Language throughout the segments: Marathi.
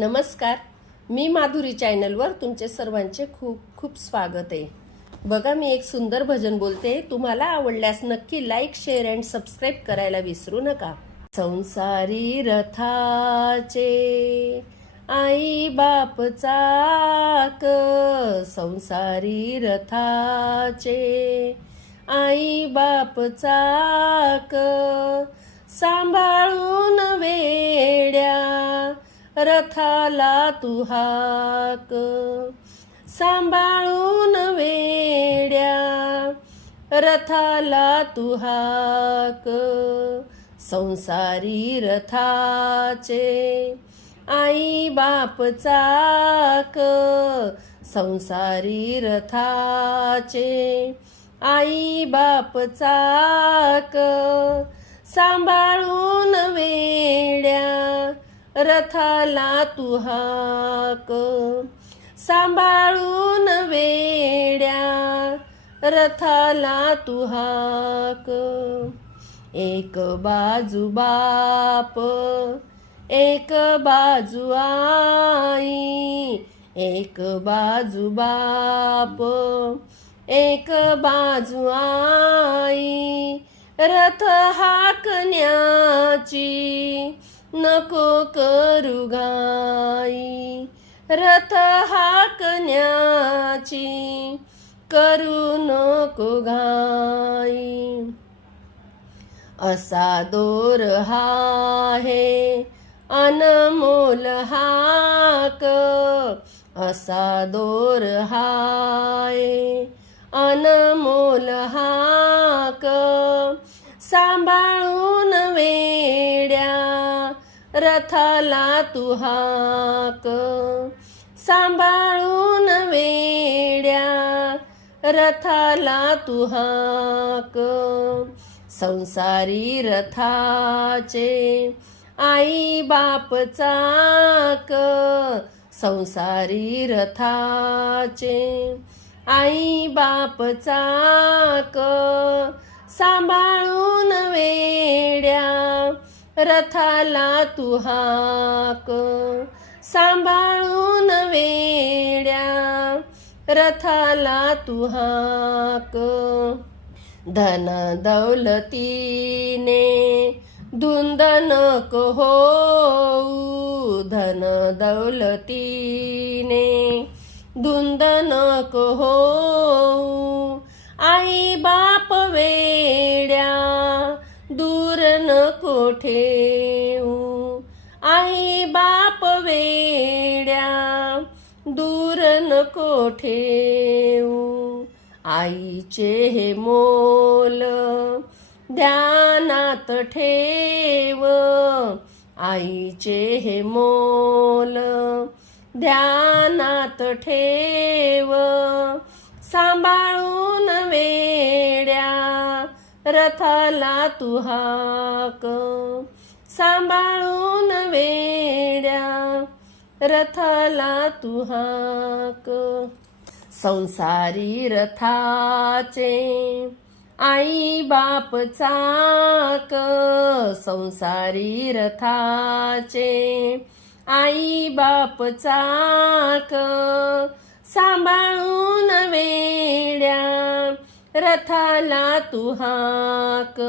नमस्कार. मी माधुरी चॅनलवर तुमचे सर्वांचे खूप खूप स्वागत आहे. बघा मी एक सुंदर भजन बोलते. तुम्हाला आवडल्यास नक्की लाईक शेअर अँड सबस्क्राईब करायला विसरू नका. संसारी रथाचे आई बाप चाक संसारी रथाचे आई बाप चाक सांभाळून वेड्या रथाला तू हाक. सांभाळून वेड्या रथाला तू हाक. संसारी रथाचे आई बाप चाक. संसारी रथाचे आई बाप चाक. सांभाळून वेड्या रथाला तुहाक सांभाळून वेड्या रथाला तुहाक एक बाजू बाप एक बाजू आई एक बाजू बाप एक बाजू आई. रथ हाकण्याची नको करू घाई रथ हाकण्याची करू नको घाई असा दोर आहे अनमोल हाक. असा दोर हाय अनमोल हाक. सांभाळून वे रथाला तुहाक सांभाळून वेड्या रथाला तुहाक संसारी रथाचे आई बाप चाक. संसारी रथाचे आई बाप चाक. सांभाळून वेड्या रथाला तू हाक. सांभाळून वेड्या रथाला तू हाक. धन दौलतीने धुंद नको होऊ. धन दौलतीने धुंद नको होऊ. आई बाप वेड्या दूर नको ठेवू नको ठेवू हो? आईचे हे मोल ध्यानात ठेव. आईचे हे मोल ध्यानात ठेव. सांभाळून वेड्या रथाला तू हाक. सांभाळून वेड्या रथाला तू हाक. संसारी रथाचे आई बाप चाक. संसारी रथाचे आई बाप चाक. सांभाळून वेड्या रथाला तू हाक.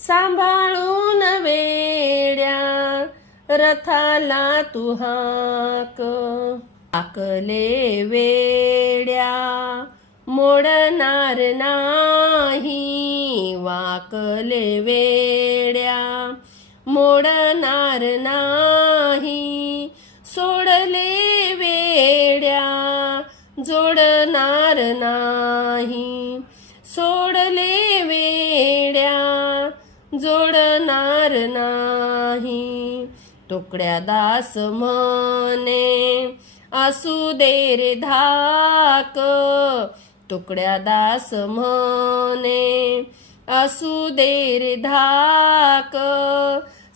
सांभाळून वेड्या रथाला तू हाक. आकले वेड्या मोडणार नाही. वाकले वेड्या मोडणार नाही. सोडले वेड्या जोडणार नाही. सोडले वेड्या जोडणार नाही. तुकड्या दास म्हणे असू दे रे धाक. तुकड्या दास म्हणे असू दे रे धाक.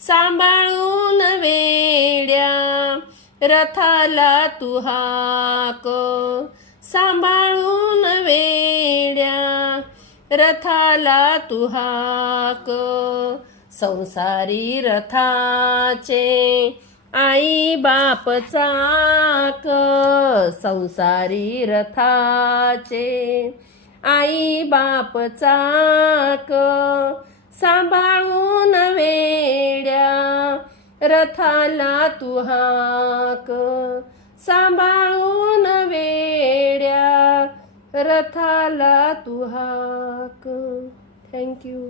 सांभाळून वेड्या रथाला तू हाक. सांभाळून वेड्या रथाला तू हाक. संसारी रथाचे आई बाप चाक. संसारी रथाचे आई बाप चाक. सांभाळून वेड्या रथाला तू हाक. सांभाळून वेड्या रथाला तू हाक. थँक्यू